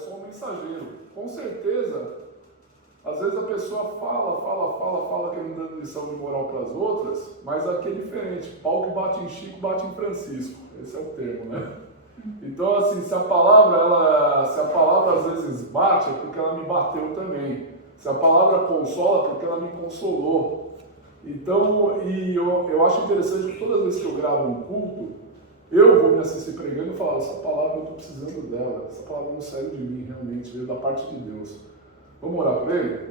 sou um mensageiro. Com certeza, às vezes a pessoa fala querendo dando lição de moral para as outras, mas aqui é diferente. Pau que bate em Chico, bate em Francisco. Esse é o termo, né? Então, assim, se a palavra às vezes bate, é porque ela me bateu também. Se a palavra consola, é porque ela me consolou. Então, eu acho interessante que todas as vezes que eu gravo um culto, eu vou me assistir pregando e falar, essa palavra eu estou precisando dela, essa palavra não saiu de mim realmente, veio da parte de Deus. Vamos orar por ele?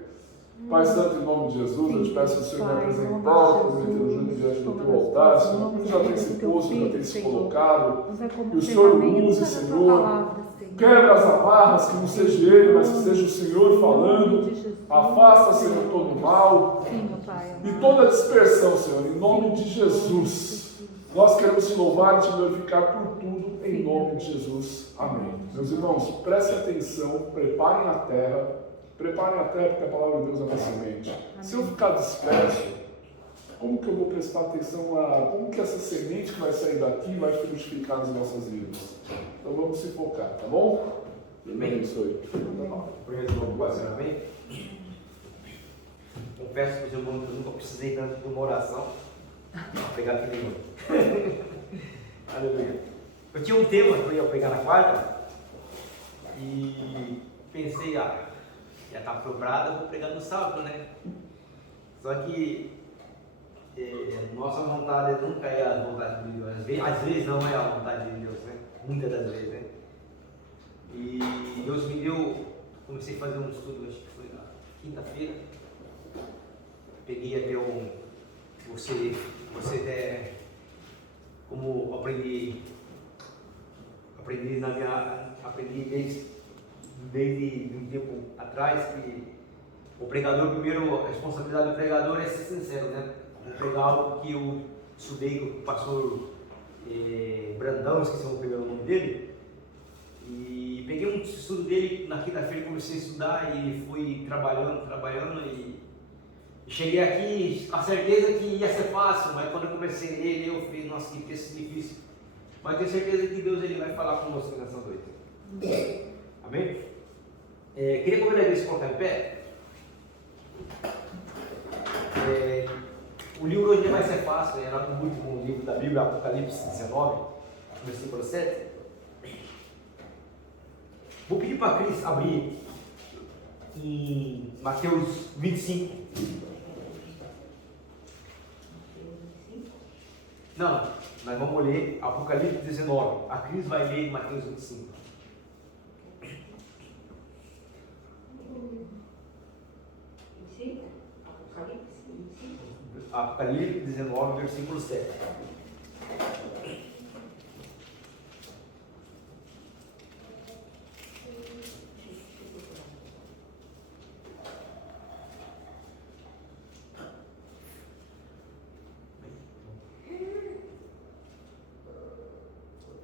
Pai Santo, em nome de Jesus, eu te peço que o Senhor me apresentar, o Presbítero Júnior diante do teu altar, Senhor, que já tem se posto, já tem se colocado, que o Senhor use, Senhor, quebra as amarras, que não seja Ele, mas que seja o Senhor falando, afasta, Senhor, todo mal e toda dispersão, Senhor, em nome de Jesus. Nós queremos te louvar e te glorificar por tudo, em nome de Jesus. Amém. Meus irmãos, prestem atenção, preparem a terra, porque a palavra de Deus é uma semente. Se eu ficar disperso, como que eu vou prestar atenção como que essa semente que vai sair daqui vai frutificar nas nossas vidas? Então vamos se focar, tá bom? Amém. Isso aí. Amém. Confesso para os irmãos que eu nunca precisei tanto de uma oração para pegar aquele livro. Aleluia. Eu tinha um tema que eu ia pegar na quarta e pensei, já está apropriado, eu vou pregar no sábado, né? Só que nossa vontade nunca é a vontade de Deus. Às vezes não é a vontade de Deus, né? Muitas das vezes, né? E Deus me deu, comecei a fazer um estudo, acho que foi na quinta-feira. Peguei até você como aprendi desde um tempo atrás que o pregador, primeiro, a responsabilidade do pregador é ser sincero, né? Vou pregar algo que eu estudei com o pastor Brandão, esqueci o primeiro nome dele, e peguei um estudo dele na quinta-feira, comecei a estudar e fui trabalhando e cheguei aqui com a certeza que ia ser fácil, mas quando eu comecei a ler, eu falei, nossa, que texto difícil. Mas tenho certeza que Deus ele vai falar conosco nessa noite. Amém? Queria convidar a igreja a se colocar em pé. O livro hoje vai ser fácil, era muito bom livro da Bíblia, Apocalipse 19, versículo 7. Vou pedir para a Cris abrir em Mateus 25. Não, nós vamos ler Apocalipse 19. A Cris vai ler em Mateus 25. Apocalipse 19, versículo 7.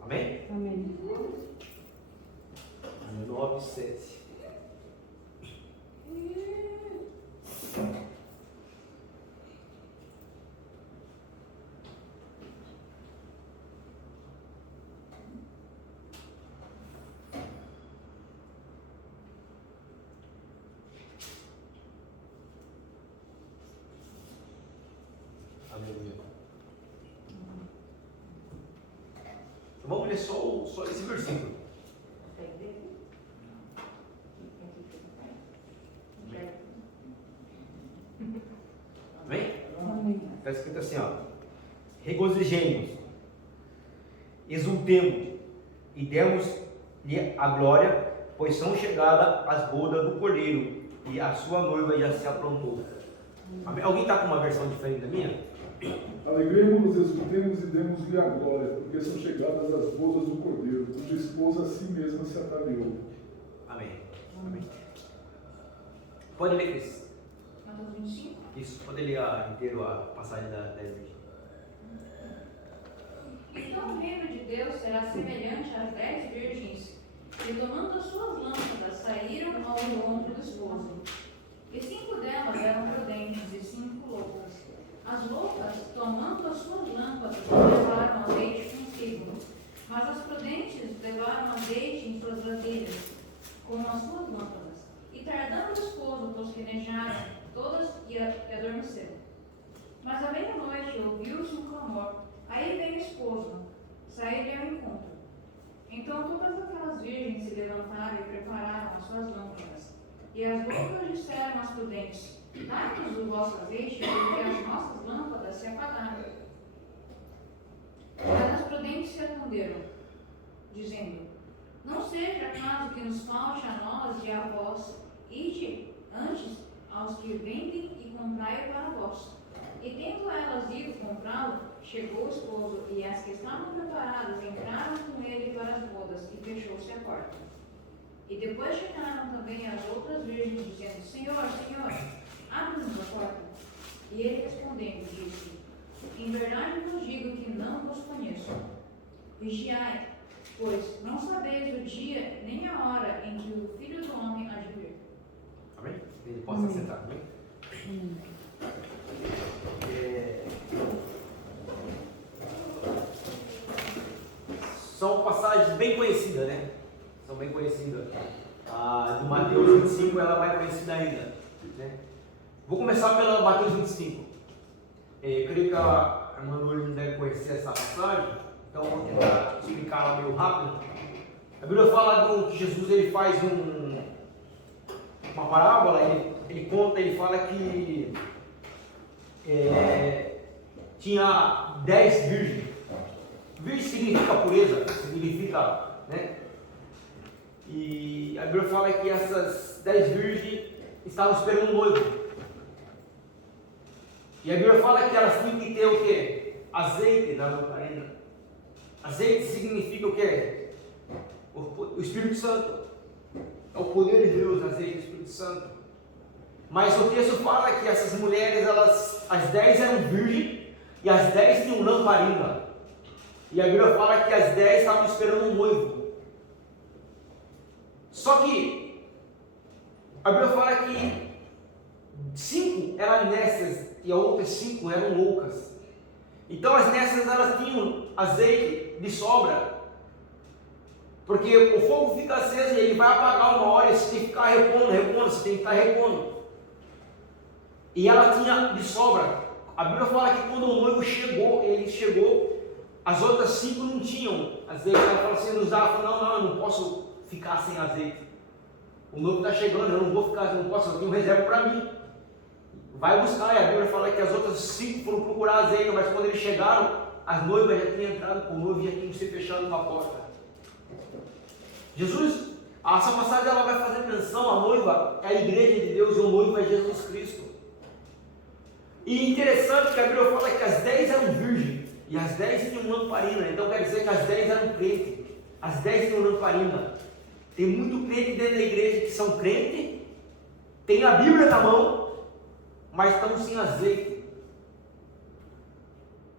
Amém? Amém. 19, 7. Vamos ler só esse versículo. Amém? Está escrito assim, ó: regozijemos, exultemos e demos-lhe a glória, pois são chegadas as bodas do Cordeiro e a sua noiva já se aprontou. Amém? Alguém está com uma versão diferente da minha? Alegremos-nos, exultemos e demos-lhe a glória, porque são chegadas as bodas do Cordeiro, cuja esposa a si mesma se ataviou. Amém. Amém. Pode ler, Cris. Mateus 25. Isso, pode ler inteiro a passagem da igreja. Então o reino de Deus será semelhante às 10 virgens que, tomando as suas lâmpadas, saíram ao encontro do esposo. E 5 delas eram prudentes e 5 loucas. As loucas, tomando as suas lâmpadas, levaram azeite consigo, mas as prudentes levaram azeite em suas vasilhas. como as suas lâmpadas. E tardando o esposo, tosquenejaram todas e adormeceram. Mas à meia-noite ouviu-se um clamor. Aí vem o esposo, saíram ao encontro. Então todas aquelas virgens se levantaram e prepararam as suas lâmpadas. E as loucas disseram às prudentes: dai-nos o vosso azeite, porque as nossas lâmpadas se apagaram. Mas as prudentes responderam, dizendo: não seja caso que nos falte a nós e a vós, ide antes aos que vendem e comprai para vós. E tendo elas ido comprá-lo, chegou o esposo, e as que estavam preparadas entraram com ele para as bodas, e fechou-se a porta. E depois chegaram também as outras virgens, dizendo: Senhor, Senhor, abre-nos a porta. E ele respondendo, disse: em verdade vos digo que não vos conheço. Vigiai, pois não sabeis o dia nem a hora em que o Filho do Homem há de vir. Amém? Ele possa sentar, amém? São passagens bem conhecidas, né? São bem conhecidas. A de Mateus 25 ela é mais conhecida ainda, né? Vou começar pela Mateus 25. Creio que a irmã Lourdes não deve conhecer essa passagem, então vou tentar explicar ela meio rápido. A Bíblia fala que Jesus ele faz uma parábola, ele conta, ele fala que tinha 10 virgens. Virgem significa pureza, significa, né? E a Bíblia fala que essas 10 virgens estavam esperando um noivo. E a Bíblia fala que elas tinham que ter o quê? Azeite na lamparina. Azeite significa o quê? O Espírito Santo. É o poder de Deus, azeite do Espírito Santo. Mas o texto fala que essas mulheres, as 10 eram virgens e as 10 tinham lamparina. E a Bíblia fala que as 10 estavam esperando um noivo. Só que a Bíblia fala que 5 eram nécias e as outras 5 eram loucas. Então as nécias elas tinham azeite de sobra. Porque o fogo fica aceso e ele vai apagar uma hora e você tem que ficar repondo, você tem que ficar repondo. E ela tinha de sobra. A Bíblia fala que quando o noivo chegou, as outras 5 não tinham azeite. Ela falou assim, não, eu não posso ficar sem azeite. O noivo está chegando, eu não vou ficar, eu não posso, eu tenho reserva para mim. Vai buscar, e a Bíblia fala que as outras 5 foram procurar azeite, mas quando eles chegaram, as noivas já tinham entrado com o noivo e já tinham se fechado na porta. Jesus, essa passagem ela vai fazer menção, a noiva é a igreja de Deus e o noivo é Jesus Cristo. E interessante que a Bíblia fala que as 10 eram virgens e as 10 tinham lamparina, então quer dizer que as 10 eram crentes, as 10 tinham lamparina. Tem muito crente dentro da igreja que são crentes, tem a Bíblia na mão, mas estão sem azeite.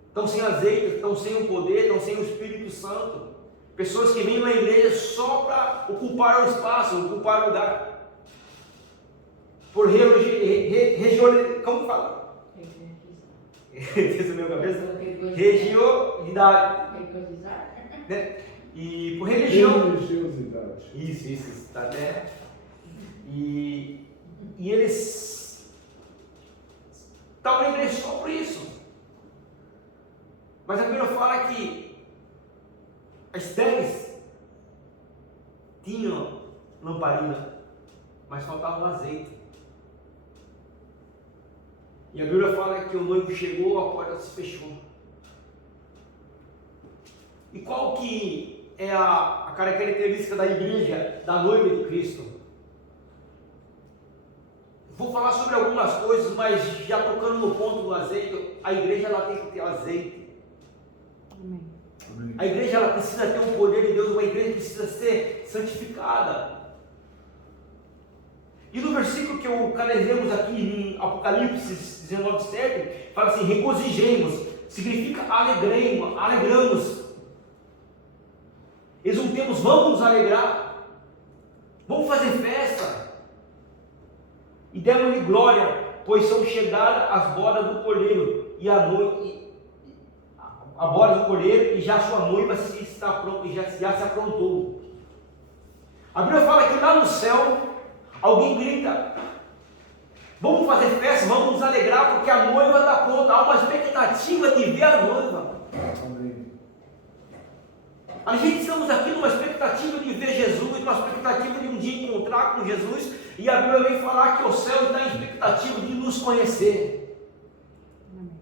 Estão sem azeite, estão sem o poder, estão sem o Espírito Santo. Pessoas que vêm na igreja só para ocupar o espaço, ocupar o lugar. Por como fala? Isso é minha cabeça? Religiosidade. Né? E por religião. Religiosidade. Isso, está até. E eles estavam na igreja só por isso. Mas a Bíblia fala que as 10 tinham lamparina, mas faltava um azeite. E a Bíblia fala que o noivo chegou, a porta se fechou. E qual que é a característica da igreja, da noiva de Cristo? Vou falar sobre algumas coisas, mas já tocando no ponto do azeite, a igreja ela tem que ter azeite. Amém. A igreja ela precisa ter o poder de Deus, uma igreja precisa ser santificada. E no versículo que lemos aqui em Apocalipse 19:7, fala assim: regozijemos, significa alegramos. Exultemos, vamos nos alegrar, vamos fazer festa, e demos-lhe glória, pois são chegadas as bodas do Cordeiro, e a boda do Cordeiro, e já sua noiva está pronta, e já se aprontou. A Bíblia fala que lá no céu, alguém grita: vamos fazer festa, vamos nos alegrar, porque a noiva está pronta. Há uma expectativa de ver a noiva. Amém. A gente estamos aqui numa expectativa de ver Jesus, numa expectativa de um dia encontrar com Jesus, e a Bíblia vem falar que o céu está em expectativa de nos conhecer.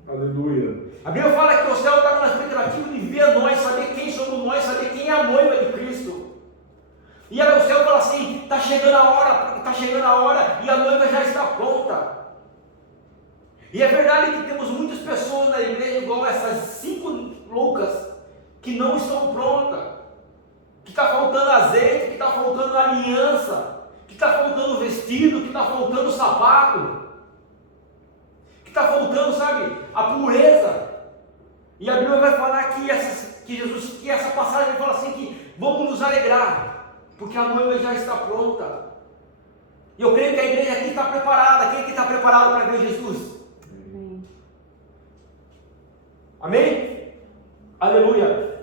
Aleluia. A Bíblia fala que o céu está numa expectativa de ver nós, saber quem somos nós, saber quem é a noiva de Cristo. E aí o céu fala assim: está chegando a hora, e a noiva já está pronta. E é verdade que temos muitas pessoas na igreja, igual essas 5 loucas, que não estão prontas, que está faltando azeite, que está faltando aliança, que está faltando vestido, que está faltando sapato, que está faltando, sabe, a pureza. E a Bíblia vai falar que essa passagem fala assim que vamos nos alegrar, porque a noiva já está pronta. E eu creio que a igreja aqui está preparada. Quem aqui está preparado para ver Jesus? Amém? Aleluia.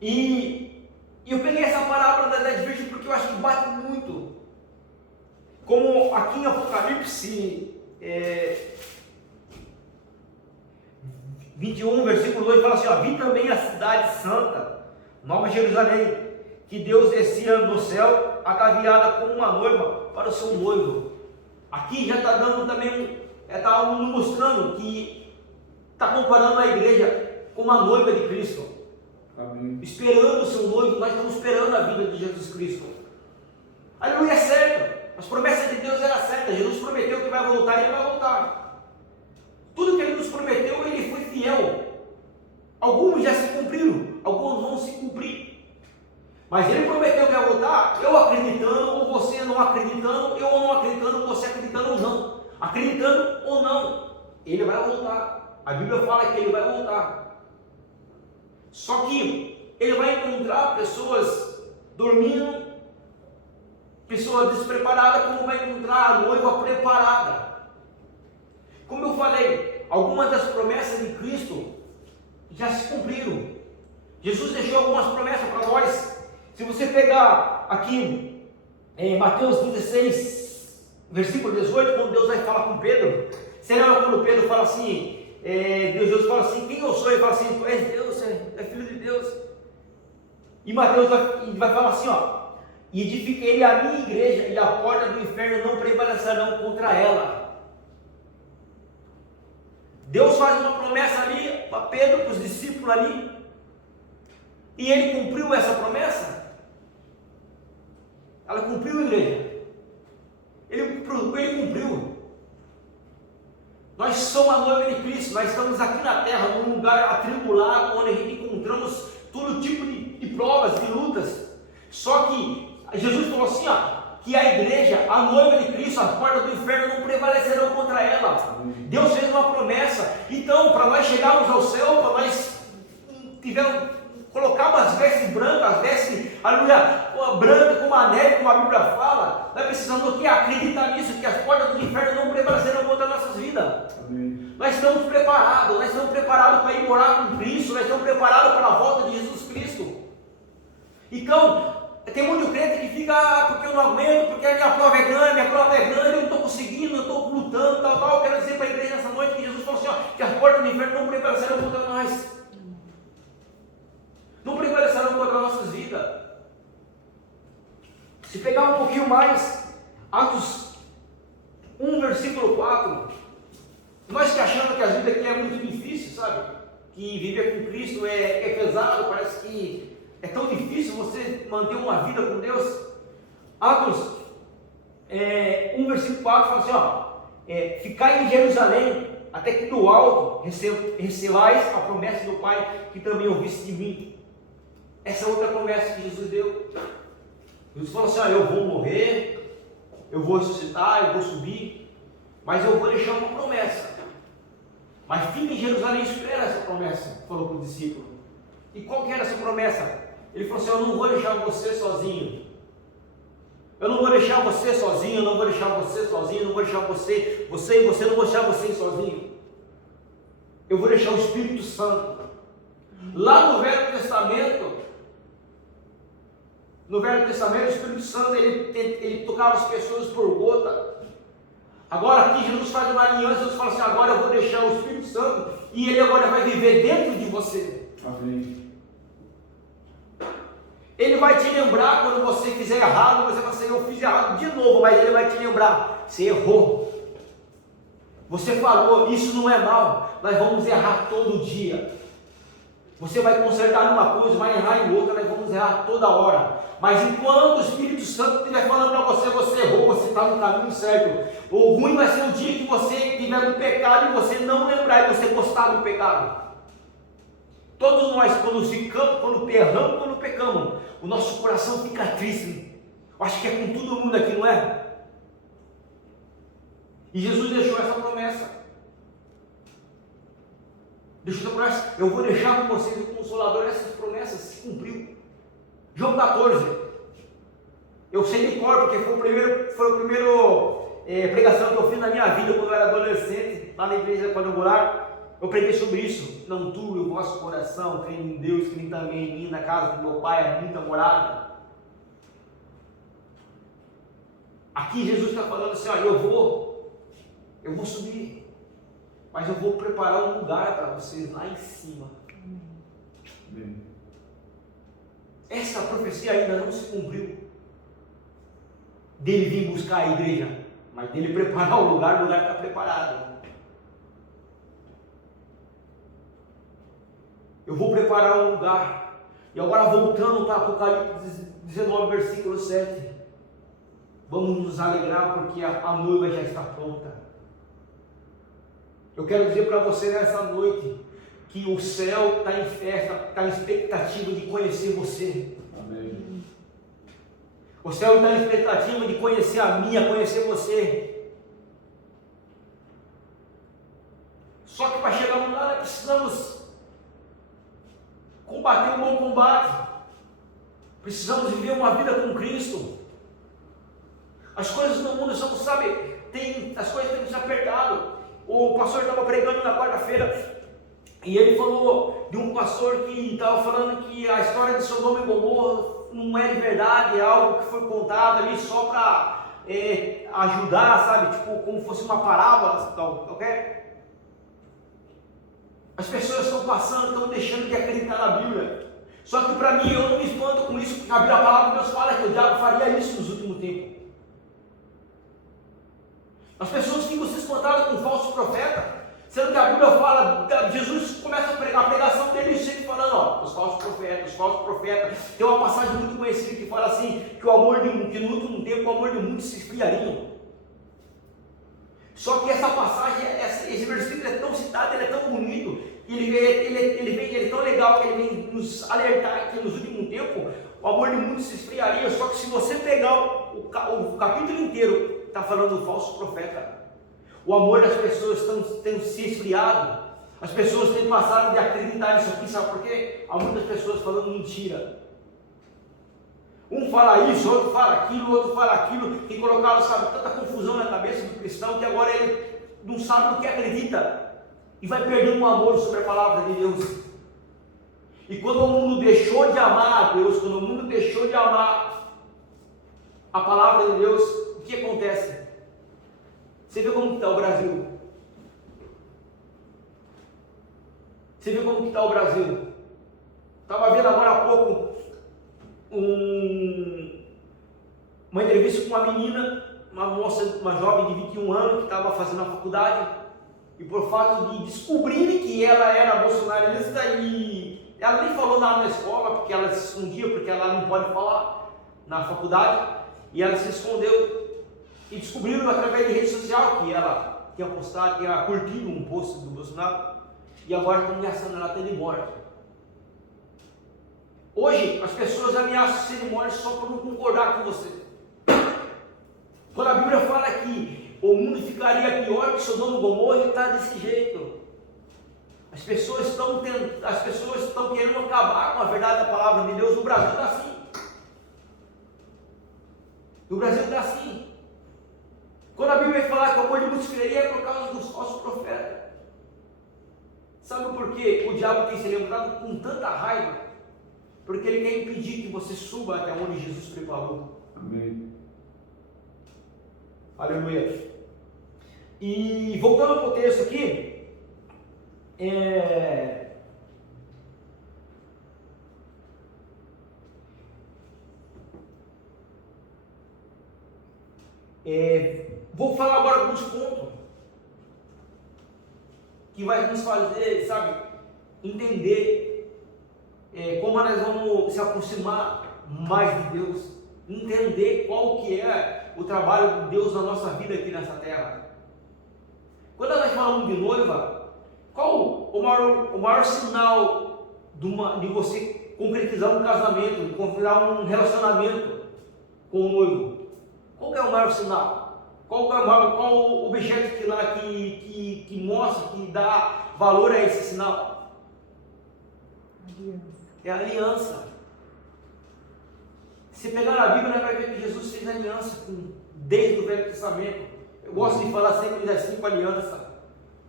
E eu peguei essa parábola da 10 virgens porque eu acho que bate muito. Como aqui em Apocalipse 21, versículo 2 fala assim: ó, vi também a cidade santa, Nova Jerusalém, que Deus descia do céu, ataviada como uma noiva para o seu noivo. Aqui já está dando também, está mostrando que está comparando a igreja com uma noiva de Cristo. Amém. Esperando o seu noivo, nós estamos esperando a vida de Jesus Cristo. Aleluia, é certo. As promessas de Deus eram certas. Jesus prometeu que vai voltar e ele vai voltar. Tudo que ele nos prometeu, ele foi fiel. Alguns já se cumpriram, alguns vão se cumprir. Mas ele prometeu que vai voltar, eu acreditando ou você não acreditando, eu não acreditando, você acreditando ou não. Acreditando ou não, ele vai voltar. A Bíblia fala que ele vai voltar. Só que ele vai encontrar pessoas dormindo, pessoas despreparadas, como vai encontrar a noiva preparada. Como eu falei, algumas das promessas de Cristo já se cumpriram. Jesus deixou algumas promessas para nós. Se você pegar aqui em Mateus 16, versículo 18, quando Deus vai falar com Pedro, você lembra quando Pedro fala assim, Deus fala assim: quem eu sou? Ele fala assim: tu és Deus, é filho de Deus. E Mateus vai falar assim, ó: e edifiquei a minha igreja, e a porta do inferno não prevalecerão contra ela. Deus faz uma promessa ali para Pedro, para os discípulos ali, e ele cumpriu essa promessa. Ela cumpriu, igreja. Ele cumpriu. Nós somos a noiva de Cristo. Nós estamos aqui na terra, num lugar atribulado, onde a gente encontramos todo tipo de provas, de lutas. Só que Jesus falou assim, ó, que a igreja, a noiva de Cristo, as portas do inferno não prevalecerão contra ela. Deus fez uma promessa. Então, para nós chegarmos ao céu, para nós colocar umas vestes brancas, as vestes, aleluia, branca como a neve, como a Bíblia fala, nós precisamos do que? Acreditar nisso, que as portas do inferno não prevalecerão contra as nossas vidas. Amém. Nós estamos preparados para ir morar com Cristo, nós estamos preparados para a volta de Jesus Cristo. Então, tem muito crente que fica, porque eu não aguento, porque a minha prova é grande, eu não estou conseguindo, eu estou lutando, tal. Eu quero dizer para a igreja nessa noite que Jesus falou assim, ó, que as portas do inferno não prevalecerão contra nós. Não prevalecerão contra as nossas vidas. Se pegar um pouquinho mais, Atos 1, versículo 4, nós que achamos que a vida aqui é muito difícil, sabe? Que viver com Cristo é pesado, parece que é tão difícil você manter uma vida com Deus. Atos 1, versículo 4 fala assim, ó, ficai em Jerusalém, até que do alto recebais a promessa do Pai, que também ouviste de mim. Essa é outra promessa que Jesus deu. Jesus falou assim, ó, eu vou morrer, eu vou ressuscitar, eu vou subir, mas eu vou deixar uma promessa. Mas fica em Jerusalém e espera essa promessa, falou para o discípulo. E qual que era essa promessa? Ele falou assim, eu não vou deixar você sozinho. Eu não vou deixar você sozinho, eu não vou deixar você sozinho, eu não vou deixar você e você, não vou deixar você sozinho. Eu vou deixar o Espírito Santo. Lá no Velho Testamento, No Velho Testamento, o Espírito Santo, ele tocava as pessoas por gota. Agora aqui Jesus faz uma aliança, Jesus fala assim, agora eu vou deixar o Espírito Santo e ele agora vai viver dentro de você. Amém. Ele vai te lembrar quando você fizer errado, você vai assim, eu fiz errado de novo, mas ele vai te lembrar, você errou. Você falou, isso não é mal, nós vamos errar todo dia. Você vai consertar numa coisa, vai errar em outra, nós vamos errar toda hora. Mas enquanto o Espírito Santo estiver falando para você, você errou, você está no caminho certo. O ruim vai ser o dia que você estiver no pecado e você não lembrar e você gostar do pecado. Todos nós, quando erramos, quando pecamos, o nosso coração fica triste. Eu acho que é com todo mundo aqui, não é? E Jesus deixou essa promessa. Deixou essa promessa. Eu vou deixar com vocês o Consolador. Essas promessas se cumpriu. João 14. Eu sei de cor, porque foi a primeira pregação que eu fiz na minha vida quando eu era adolescente, lá na igreja quadrangular. Eu preguei sobre isso. Não turbe o vosso coração, crendo em Deus, crendo também em mim, na casa do meu pai, há muita morada. Aqui Jesus está falando assim, ó, eu vou subir, mas eu vou preparar um lugar para vocês lá em cima. Amém. Essa profecia ainda não se cumpriu, dele vir buscar a igreja, mas dele preparar o lugar está preparado. Eu vou preparar um lugar. E agora voltando para Apocalipse 19, versículo 7. Vamos nos alegrar porque a noiva já está pronta. Eu quero dizer para você nessa noite que o céu está em festa, está em expectativa de conhecer você. Amém. O céu está em expectativa de conhecer a minha, conhecer você. Só que para chegarmos lá nós precisamos combater um bom combate. Precisamos viver uma vida com Cristo. As coisas no mundo são, sabe, as coisas têm se apertado. O pastor estava pregando na quarta-feira e ele falou de um pastor que estava falando que a história de Sodoma e Gomorra não é de verdade, é algo que foi contado ali só para ajudar, sabe, tipo como fosse uma parábola, ok? As pessoas estão passando, estão deixando de acreditar na Bíblia. Só que para mim, eu não me espanto com isso, porque a palavra de Deus fala que o diabo faria isso nos últimos tempos. As pessoas ficam se espantadas com um falso profeta, sendo que a Bíblia fala, Jesus começa a pregar, a pregação dele sempre falando, ó, os falsos profetas. Tem uma passagem muito conhecida que fala assim, que no último tempo o amor de muitos se esfriaria. Só que essa passagem, esse versículo é tão citado, ele é tão bonito, ele é tão legal que ele vem nos alertar que nos últimos tempos o amor de muitos se esfriaria. Só que se você pegar o capítulo inteiro, está falando do falso profeta. O amor das pessoas tem se esfriado. As pessoas têm passado de acreditar nisso aqui, sabe por quê? Há muitas pessoas falando mentira. Um fala isso, outro fala aquilo, tem colocado, sabe, tanta confusão na cabeça do cristão que agora ele não sabe no que acredita e vai perdendo o amor sobre a palavra de Deus. E quando o mundo deixou de amar a Deus, quando o mundo deixou de amar a palavra de Deus, o que acontece? Você vê como está o Brasil? Você vê como está o Brasil? Estava vendo agora há pouco uma entrevista com uma menina, uma moça, uma jovem de 21 anos que estava fazendo a faculdade, e por fato de descobrirem que ela era bolsonarista, e ela nem falou nada na escola, porque ela se escondia, porque ela não pode falar na faculdade, e ela se escondeu, e descobriram através de rede social que ela tinha postado, tinha curtido um post do Bolsonaro, e agora estão ameaçando ela até de morte. Hoje, as pessoas ameaçam ser de morte só por não concordar com você. Quando a Bíblia fala que o mundo ficaria pior que Sodoma e Gomorra, está desse jeito. As pessoas estão querendo acabar com a verdade da palavra de Deus. No Brasil está assim. No Brasil está assim. Quando a Bíblia vai falar que o amor de muitos esfriaria, é por causa dos falsos profetas. Sabe por quê? O diabo tem se lembrado com tanta raiva porque ele quer impedir que você suba até onde Jesus preparou. Amém. Aleluia. E voltando para o texto aqui, vou falar agora alguns pontos que vai nos fazer, sabe, entender como nós vamos se aproximar mais de Deus, entender qual que é o trabalho de Deus na nossa vida aqui nessa terra. Quando nós falamos de noiva, qual o maior sinal de você concretizar um casamento, de concretizar um relacionamento com o noivo? Qual que é o maior sinal? Qual o objeto que mostra, que dá valor a esse sinal? É a aliança. Se pegar na Bíblia, vai ver que Jesus fez aliança desde o Velho Testamento. Eu gosto de falar sempre das 5 alianças.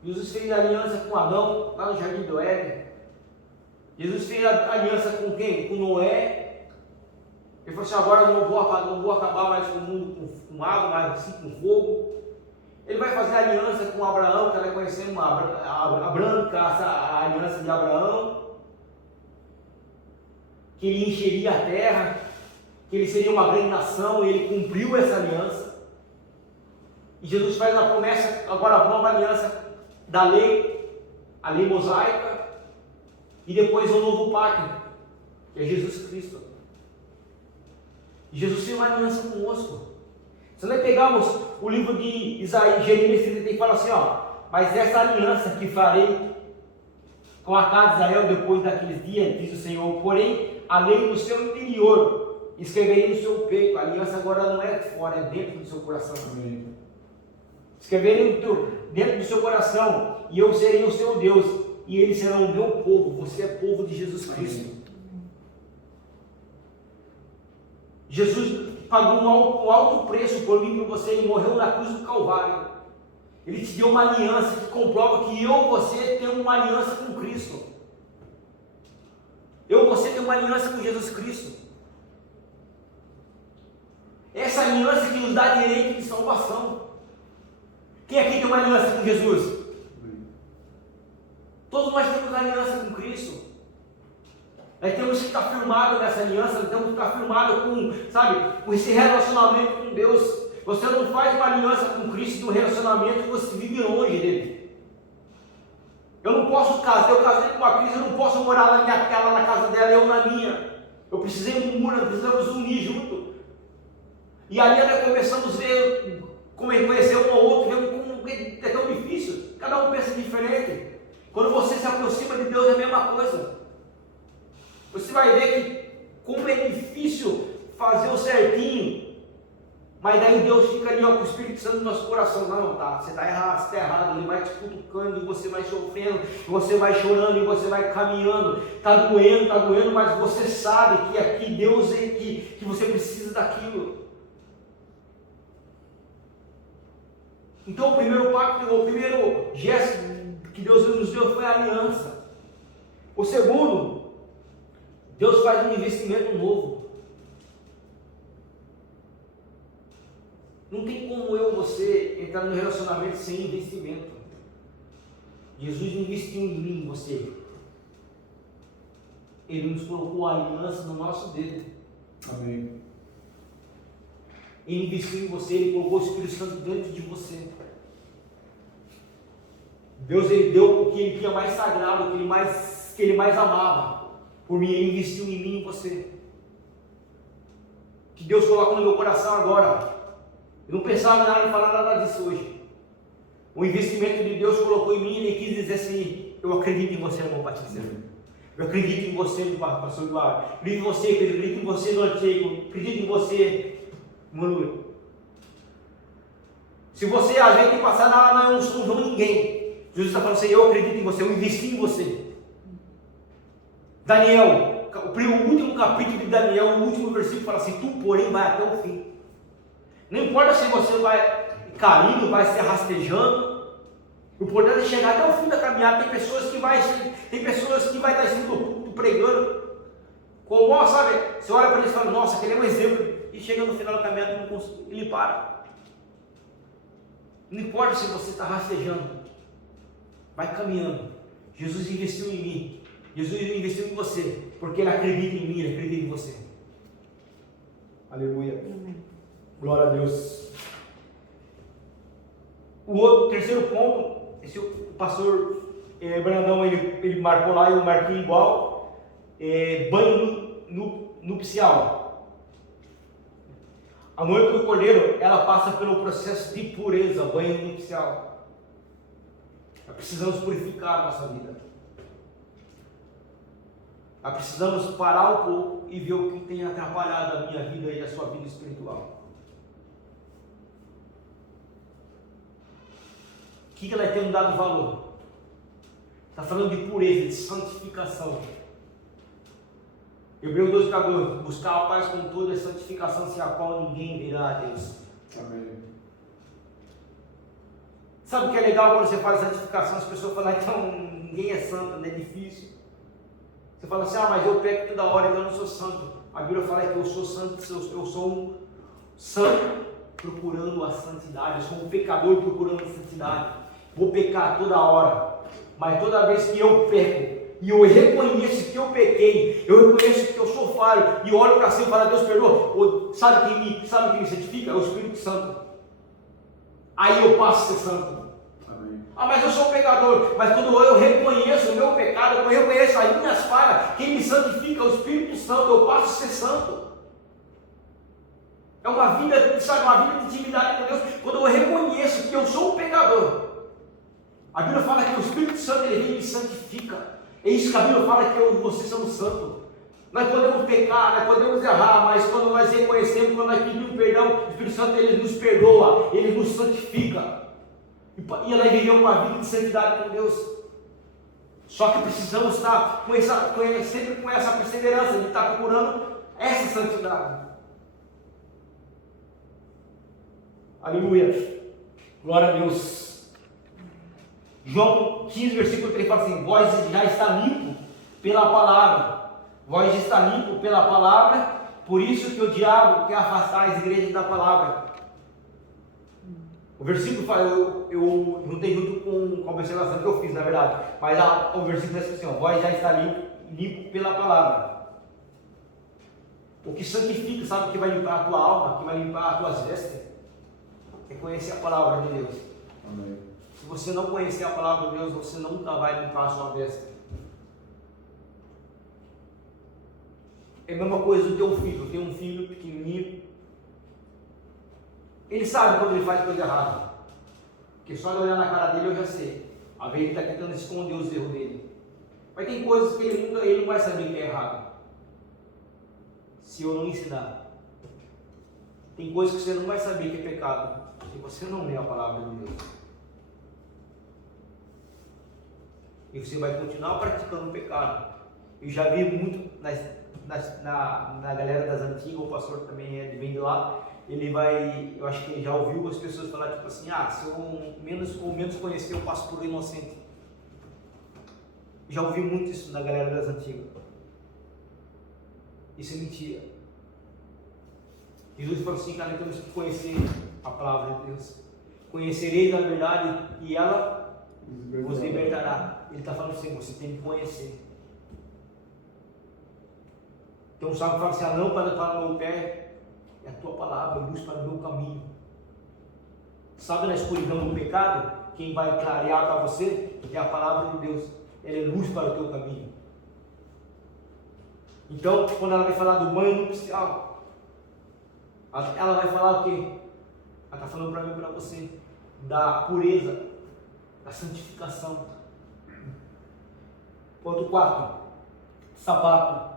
Jesus fez aliança com Adão, lá no Jardim do Éden. Jesus fez aliança com quem? Com Noé. Ele falou assim: agora eu não vou acabar mais com o mundo com água, mas sim com fogo. Ele vai fazer aliança com Abraão, que ela vai conhecer a branca, a aliança de Abraão, que ele encheria a terra, que ele seria uma grande nação, e ele cumpriu essa aliança. E Jesus faz a promessa, agora a nova aliança da lei, a lei mosaica, e depois o novo pacto, que é Jesus Cristo. E Jesus fez uma aliança conosco. Se nós pegarmos o livro de Isaías, Jeremias 30, e fala assim, mas essa aliança que farei com a casa de Israel depois daqueles dias, diz o Senhor, porém a lei no seu interior, escreverei no seu peito. A aliança agora não é fora, é dentro do seu coração. Amém. Escreverei dentro do seu coração, e eu serei o seu Deus, e eles serão o meu povo. Você é povo de Jesus Cristo. Amém. Jesus pagou um alto preço por mim e por você. Ele morreu na cruz do Calvário. Ele te deu uma aliança que comprova que eu e você temos uma aliança com Cristo. Eu e você temos uma aliança com Jesus Cristo. Essa aliança que nos dá direito de salvação. Quem aqui tem uma aliança com Jesus? Todos nós temos uma aliança com Cristo. Nós temos que estar firmados nessa aliança, nós temos que estar firmados com esse relacionamento com Deus. Você não faz uma aliança com Cristo, um relacionamento que você vive longe dele. Eu não posso casar, eu casei com a Cris, eu não posso morar ela na casa dela, eu na minha. Eu precisei nós precisamos unir junto. E ali nós começamos a ver, conhecer um ao outro, ver como é tão difícil. Cada um pensa diferente. Quando você se aproxima de Deus é a mesma coisa. Você vai ver que como é difícil fazer o certinho, mas daí Deus fica ali com o Espírito Santo no nosso coração. Não, você está errado, você está errado. Ele vai te cutucando, e você vai sofrendo, e você vai chorando, e você vai caminhando. Está doendo, mas você sabe que aqui Deus é que você precisa daquilo. Então o primeiro pacto, o primeiro gesto que Deus nos deu foi a aliança. O segundo, Deus faz um investimento novo. Não tem como eu e você entrar no relacionamento sem investimento. Jesus investiu em mim, em você. Ele nos colocou a aliança no nosso dedo. Amém. Ele investiu em você, Ele colocou o Espírito Santo dentro de você. Deus, Ele deu o que Ele tinha mais sagrado, o que Ele mais amava. Por mim, Ele investiu em mim e em você. Que Deus coloca no meu coração agora. Eu não pensava em nada, em falar nada disso hoje. O investimento de Deus colocou em mim e Ele quis dizer assim: eu acredito em você, irmão Batista. Eu acredito em você, pastor Eduardo. Eu acredito em você, eu acredito em você, Dona Tcheco. Eu acredito em você, Manu. Se você a gente passar nada, nós não somos ninguém. Jesus está falando assim: eu acredito em você, eu investi em você. Daniel, o último capítulo de Daniel, o último versículo fala assim: tu, porém, vai até o fim. Não importa se você vai caindo, vai se rastejando, o importante é chegar até o fim da caminhada. Tem pessoas que vai estar em cima do púlpito pregando, Como, sabe, você olha para ele e fala, nossa, aquele é um exemplo, e chega no final da caminhada e ele para. Não importa se você está rastejando, vai caminhando. Jesus investiu em mim, Jesus investiu em você, porque Ele acredita em mim, Ele acredita em você. Aleluia. Amém. Glória a Deus. O terceiro ponto, esse o pastor Brandão, ele marcou lá, eu marquei igual, banho nupcial. A noiva do cordeiro, ela passa pelo processo de pureza, banho nupcial. Nós precisamos purificar a nossa vida. Nós precisamos parar um pouco e ver o que tem atrapalhado a minha vida e a sua vida espiritual. O que ela tem dado valor? Está falando de pureza, de santificação. Hebreus 12:14, buscar a paz com toda a santificação, sem a qual ninguém verá a Deus. Amém. Sabe o que é legal quando você faz santificação? As pessoas falam, então ninguém é santo, não é difícil. Você fala assim, mas eu peco toda hora, então eu não sou santo. A Bíblia fala que eu sou santo, eu sou um santo procurando a santidade, eu sou um pecador procurando a santidade. Vou pecar toda hora, mas toda vez que eu peco, e eu reconheço que eu pequei, eu reconheço que eu sou falho, e olho para cima e falo, Deus perdoa, sabe quem me santifica? É o Espírito Santo. Aí eu passo a ser santo. Amém. Mas eu sou pecador. Mas quando eu reconheço o meu pecado, quando eu reconheço as minhas falhas, quem me santifica é o Espírito Santo, eu passo a ser santo. É uma vida, sabe, uma vida de intimidade com Deus. Quando eu reconheço que eu sou um pecador, a Bíblia fala que o Espírito Santo ele vem e me santifica. É isso que a Bíblia fala, que eu e você somos santos. Nós podemos pecar, nós podemos errar, mas quando nós reconhecemos, quando nós pedimos perdão, o Espírito Santo ele nos perdoa, ele nos santifica. E ela viveu uma vida de santidade com Deus. Só que precisamos estar sempre com essa perseverança, de estar procurando essa santidade. Aleluia. Glória a Deus. João 15, versículo 3 fala assim, vós já está limpo pela palavra. Vós está limpo pela palavra, por isso que o diabo quer afastar as igrejas da palavra. O versículo fala, eu juntei junto com a observação que eu fiz, na verdade, mas o versículo diz assim, vós já está limpo pela palavra. O que santifica, sabe o que vai limpar a tua alma, que vai limpar as tuas vestes? É conhecer a palavra de Deus. Amém. Se você não conhecer a palavra de Deus, você nunca vai limpar a sua veste. É a mesma coisa do teu filho. Eu tenho um filho pequenininho. Ele sabe quando ele faz coisa errada. Porque só de olhar na cara dele eu já sei. Às vezes ele está tentando esconder os erros dele. Mas tem coisas que ele não vai saber que é errado. Se eu não ensinar. Tem coisas que você não vai saber que é pecado. Se você não ler a palavra de Deus. E você vai continuar praticando o pecado. Eu já vi muito na galera das antigas, o pastor também vem de lá, eu acho que ele já ouviu as pessoas falar tipo assim, se eu menos conhecer, eu passo por inocente. Já ouvi muito isso na galera das antigas. Isso é mentira. Jesus falou assim, cara, temos que conhecer a palavra de Deus. Conhecereis a verdade e ela vos libertará. Ele está falando assim, você tem que conhecer. Tem um salmo que fala assim, a lâmpada para o meu pé é a tua palavra, luz para o meu caminho. Sabe, na escuridão do pecado, quem vai clarear para você é a palavra de Deus. Ela é luz para o teu caminho. Então, quando ela vai falar do banho nupcial, ela vai falar o quê? Ela está falando para mim e para você da pureza, da santificação. Ponto 4, sapato.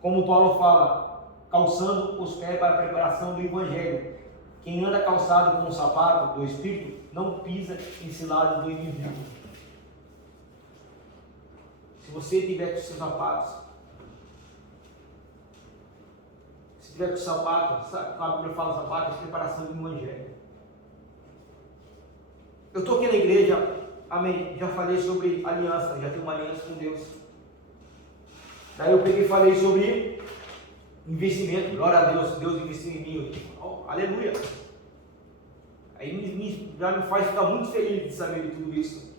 Como Paulo fala, calçando os pés para a preparação do Evangelho. Quem anda calçado com o sapato do Espírito não pisa em cilada do inimigo. Se você tiver com os seus sapatos, se tiver com o sapato, sabe, a Bíblia fala sapato, é preparação do Evangelho. Eu estou aqui na igreja, amém, já falei sobre aliança, já tenho uma aliança com Deus. Daí eu peguei e falei sobre investimento. Glória a Deus, Deus investiu em mim. Oh, aleluia. Aí já me faz ficar muito feliz de saber de tudo isso.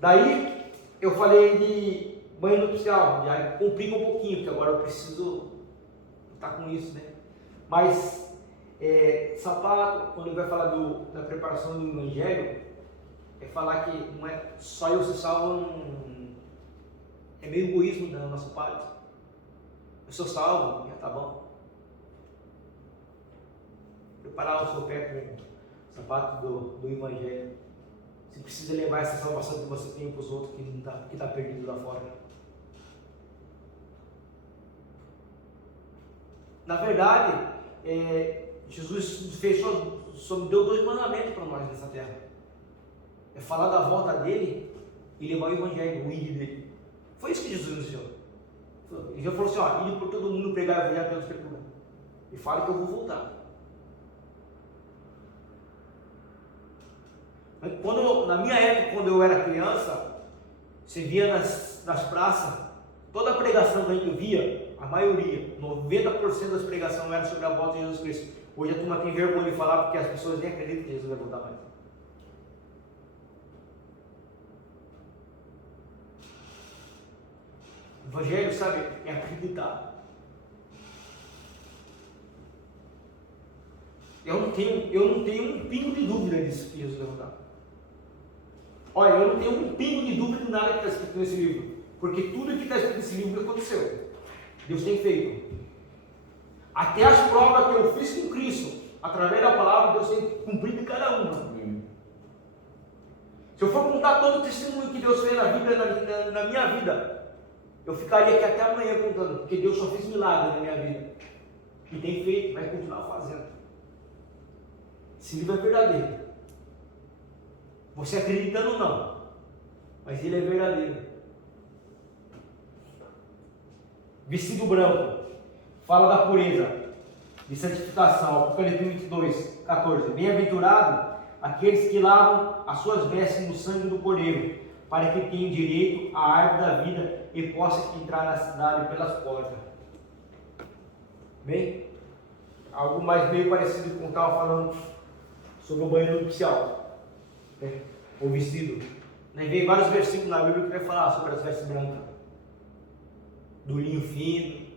Daí eu falei de banho nupcial, já complica um pouquinho, porque agora eu preciso estar com isso, né? Mas sapato, quando ele vai falar da preparação do evangelho, é falar que não é só eu ser salvo, é meio egoísmo da nossa parte. Eu sou salvo, já tá bom. Preparar o seu pé com o sapato do evangelho. Você precisa levar essa salvação que você tem para os outros que está perdido lá fora. Na verdade, Jesus só me deu 2 mandamentos para nós nessa terra. É falar da volta dele e levar o evangelho, o id dele. Foi isso que Jesus nos deu. Ele já falou assim, ó, ide por todo mundo pregar o evangelho a todas as criaturas. E fala que eu vou voltar. Na minha época, quando eu era criança, você via nas praças, toda a pregação que a gente via, a maioria, 90% das pregações era sobre a volta de Jesus Cristo. Hoje a turma tem vergonha de falar porque as pessoas nem acreditam que Jesus vai voltar mais. O evangelho, sabe, é acreditar. Eu não tenho um pingo de dúvida disso que Jesus vai voltar. Olha, eu não tenho um pingo de dúvida de nada que está escrito nesse livro, porque tudo que está escrito nesse livro aconteceu. Deus tem feito. Até as provas que eu fiz com Cristo, através da palavra, Deus tem cumprido cada uma. Se eu for contar todo o testemunho que Deus fez na minha vida, eu ficaria aqui até amanhã contando, porque Deus só fez milagre na minha vida. E tem feito, vai continuar fazendo. Esse livro é verdadeiro. Você acreditando ou não, mas ele é verdadeiro. Vestido branco, fala da pureza, de santificação. Apocalipse 22, 14. Bem-aventurado aqueles que lavam as suas vestes no sangue do Cordeiro, para que tenham direito à árvore da vida e possam entrar na cidade pelas portas. Bem, algo mais meio parecido com o que eu estava falando sobre o banho nupcial. O vestido. Veio vários versículos na Bíblia que vai falar sobre as vestes brancas, do linho fino.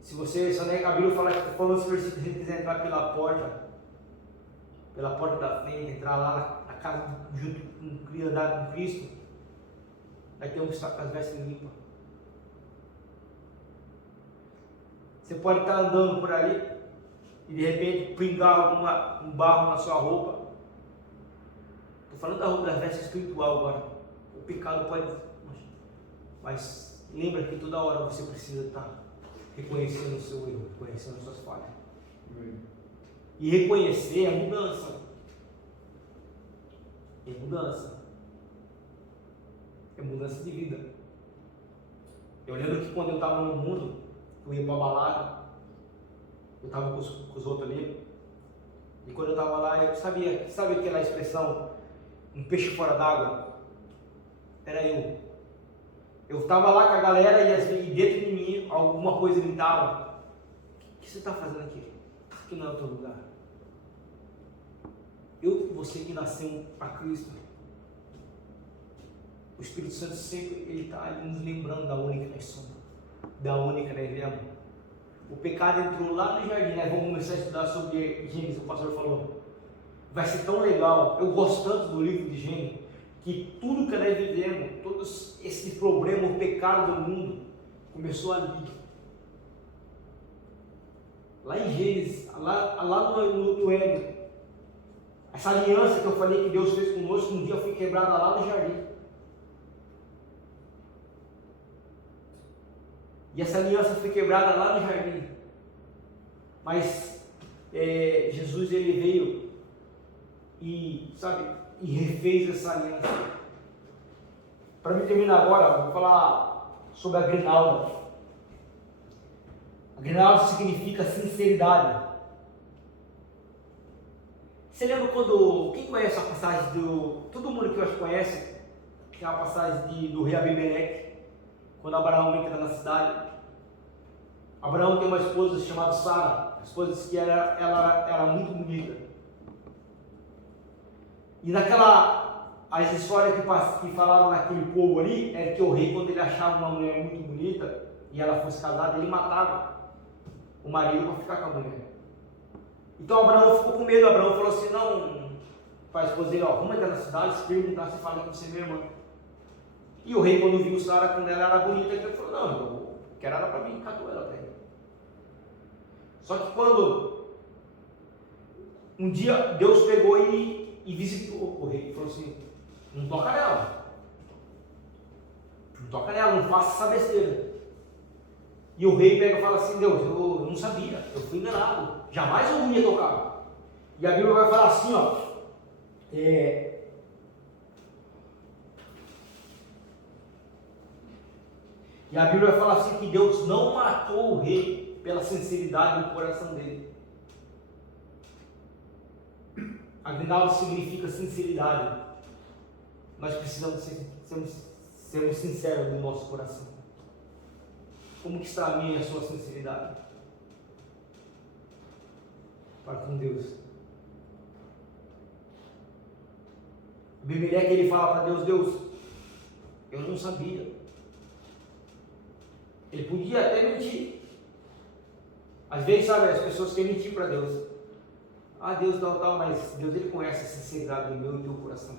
Se você, a Bíblia falando esse versículo, se você quiser entrar pela porta da frente, entrar lá na casa junto com andar com Cristo, vai ter um que está com as vestes limpas. Você pode estar andando por aí e de repente pingar um barro na sua roupa. Estou falando da roupa, da veste espiritual agora. O pecado pode... Mas lembra que toda hora você precisa estar reconhecendo o seu erro, reconhecendo as suas falhas. E reconhecer é mudança. É mudança. É mudança de vida. Eu lembro que quando eu estava no mundo, eu ia para a balada, eu estava com os outros ali, e quando eu estava lá, eu sabia, sabe aquela expressão, um peixe fora d'água? Era eu. Eu estava lá com a galera e dentro de mim alguma coisa gritava: o que você está fazendo aqui? Aqui não é o teu lugar. Você que nasceu para Cristo, o Espírito Santo sempre está ali nos lembrando da única que nós somos, da única que nós viemos. O pecado entrou lá no jardim, nós vamos começar a estudar sobre Gênesis, o pastor falou. Vai ser tão legal, eu gosto tanto do livro de Gênesis, que tudo que nós vivemos, todos esses problemas, o pecado do mundo, começou ali. Lá em Gênesis, lá no Éden. Essa aliança que eu falei que Deus fez conosco, um dia foi quebrada lá no jardim. E essa aliança foi quebrada lá no jardim. Mas Jesus ele veio e refez essa aliança. Para me terminar agora, vou falar sobre a grinalda. A grinalda significa sinceridade. Você lembra quando, quem conhece a passagem todo mundo que eu acho que conhece, que é a passagem do rei Abimeleque, quando Abraão entra na cidade. Abraão tem uma esposa chamada Sara. A esposa disse que ela era muito bonita. E as histórias que falaram naquele povo ali, é que o rei, quando ele achava uma mulher muito bonita, e ela fosse casada, ele matava o marido para ficar com a mulher. Então Abraão ficou com medo. Abraão falou assim, não, para a esposa dele, vamos entrar na cidade, se perguntar, se fala com você, minha irmã. E o rei, quando viu Sara, quando ela era bonita, ele falou, não, eu quero ela para mim, catou ela até. Só que quando um dia Deus pegou e visitou o rei, falou assim, não toca nela, não faça essa besteira. E o rei pega e fala assim, Deus, eu não sabia, eu fui enganado, jamais eu ia tocar. E a Bíblia vai falar assim, e a Bíblia vai falar assim que Deus não matou o rei pela sinceridade do coração dele. Agnaldo significa sinceridade. Nós precisamos sermos sinceros no nosso coração. Como que está a minha e a sua sinceridade para com Deus? Abimeleque, ele fala para Deus, Deus, eu não sabia. Ele podia até mentir. Às vezes, sabe, as pessoas querem mentir para Deus. Deus tal, mas Deus, ele conhece a sinceridade do meu e do teu coração.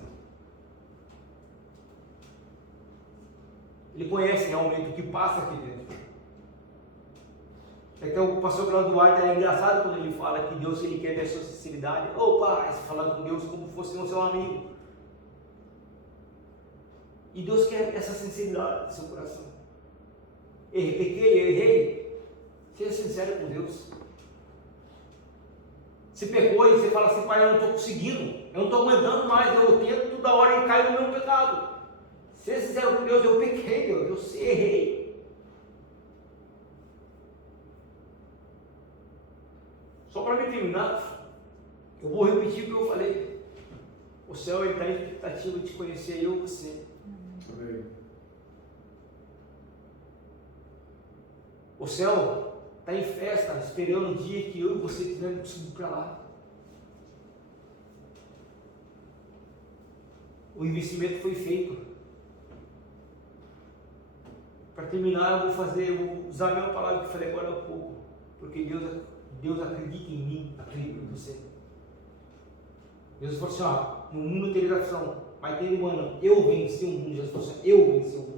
Ele conhece realmente o que passa aqui dentro. Então o pastor Claudio Duarte é engraçado quando ele fala que Deus, ele quer ver a sua sinceridade. Pai, você fala com Deus como se fosse um seu amigo. E Deus quer essa sinceridade do seu coração. Errei. Seja sincero com Deus. Se pecou e você fala assim, pai, eu não estou conseguindo, eu não estou aguentando mais, eu tento toda hora e caio no meu pecado. Seja sincero com Deus, eu pequei, Deus, eu errei. Só para me terminar, eu vou repetir o que eu falei. O céu está em expectativa de te conhecer, eu e você. Amém. O céu está em festa, esperando o dia que eu e você tivermos que subir para lá. O investimento foi feito. Para terminar, eu vou usar a mesma palavra que eu falei agora há pouco, porque Deus acredita em mim, acredita em você. Jesus falou assim, no mundo tereis aflição, mas tem humano, eu venci o mundo. Jesus falou assim, eu venci o mundo.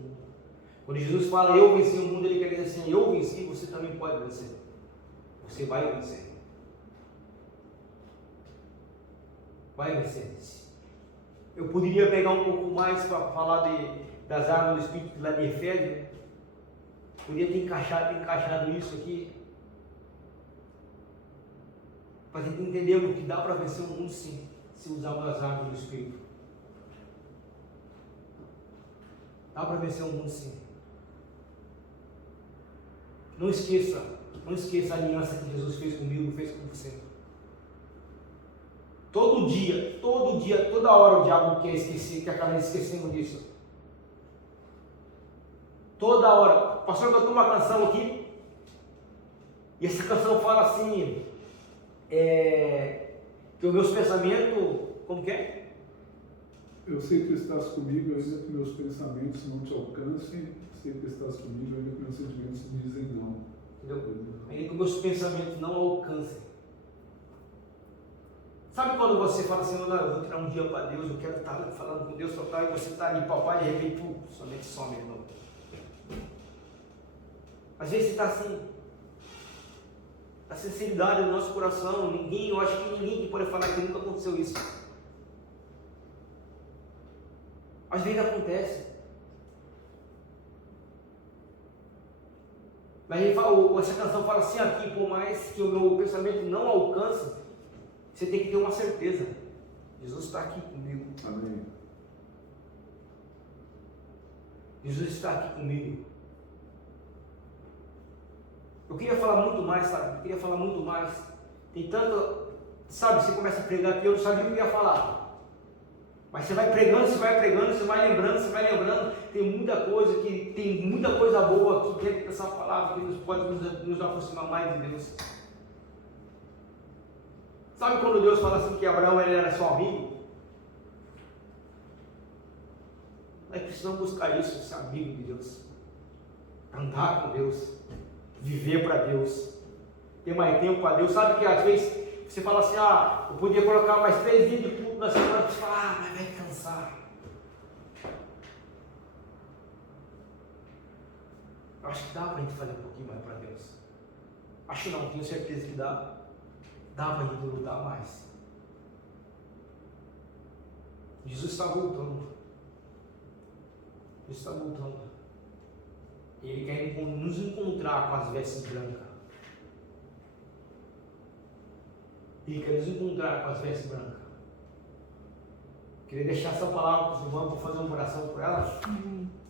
Quando Jesus fala, eu venci o mundo, ele quer dizer assim, eu venci, você também pode vencer. Você vai vencer. Vai vencer. Eu poderia pegar um pouco mais para falar das armas do Espírito lá de Efésios. Poderia ter encaixado isso aqui. Para a gente entender que dá para vencer o mundo sim, se usarmos as armas do Espírito. Dá para vencer o mundo sim. Não esqueça a aliança que Jesus fez comigo, fez com você. Todo dia, toda hora o diabo quer esquecer, que acaba esquecendo disso. Toda hora. Pastor, eu estou uma canção aqui, e essa canção fala assim, que os meus pensamentos, como que é? Eu sei que estás comigo, ainda que meus pensamentos não te alcancem, sei que estás comigo, ainda que meus sentimentos me dizem não. Entendeu? Ainda que meus pensamentos não alcancem. Sabe quando você fala assim, eu vou tirar um dia para Deus, eu quero estar falando com Deus total, e você está ali, papai, de repente, somente some, irmão. Às vezes você está assim, a sinceridade do nosso coração, eu acho que ninguém pode falar que nunca aconteceu isso. Às vezes acontece. Mas essa canção fala assim aqui, por mais que o meu pensamento não alcance, você tem que ter uma certeza. Jesus está aqui comigo. Amém. Jesus está aqui comigo. Eu queria falar muito mais, sabe? Tem tanto, sabe, você começa a pregar aqui, eu não sabia o que eu ia falar. Mas você vai pregando, você vai lembrando, tem muita coisa boa aqui dentro dessa palavra que pode nos aproximar mais de Deus. Sabe quando Deus fala assim que Abraão ele era seu amigo? Nós precisamos buscar isso, ser amigo de Deus, andar com Deus, viver para Deus, ter mais tempo para Deus. Sabe que às vezes você fala assim, eu podia colocar mais 3 dias de culto na semana, você fala, mas vai cansar. Acho que dá para a gente fazer um pouquinho mais para Deus. Acho não, tenho certeza que dá. Dá para a gente lutar mais. Jesus está voltando. Jesus está voltando. Ele quer nos encontrar com as vestes brancas. Ele quer nos encontrar com as vestes brancas. Queria deixar essa palavra para os irmãos, para fazer uma oração por ela.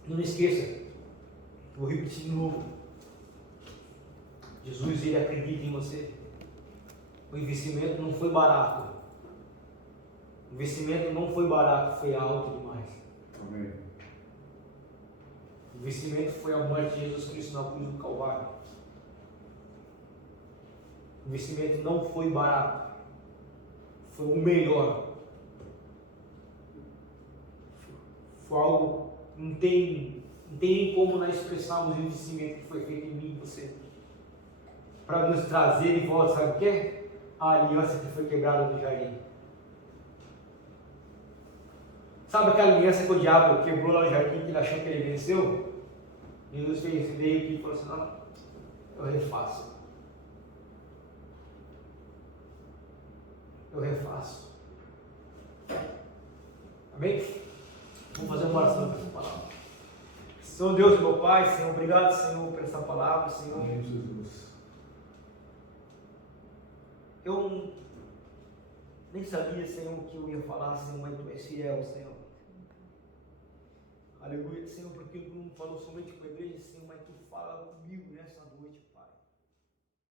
Não esqueça. Vou repetir de novo. Jesus, ele acredita em você. O investimento não foi barato. O investimento não foi barato, foi alto demais. Amém. O investimento foi a morte de Jesus Cristo na cruz do Calvário. O investimento não foi barato. Foi o melhor. Foi algo, não tem nem como nós expressarmos o investimento que foi feito em mim e você. Para nos trazer de volta, sabe o quê? A aliança que foi quebrada no jardim. Sabe aquela aliança que o diabo quebrou lá no jardim, que ele achou que ele venceu? Jesus veio aqui e falou assim, não, eu refaço. Eu refaço. Amém? Vamos fazer uma oração com essa palavra. Senhor Deus, meu Pai, Senhor, obrigado, Senhor, por essa palavra, Senhor. Amém, Jesus. Eu nem sabia, Senhor, o que eu ia falar, Senhor, mas Tu és fiel, Senhor. Aleluia, Senhor, porque Tu não falou somente com a igreja, Senhor, mas Tu fala comigo nessa noite.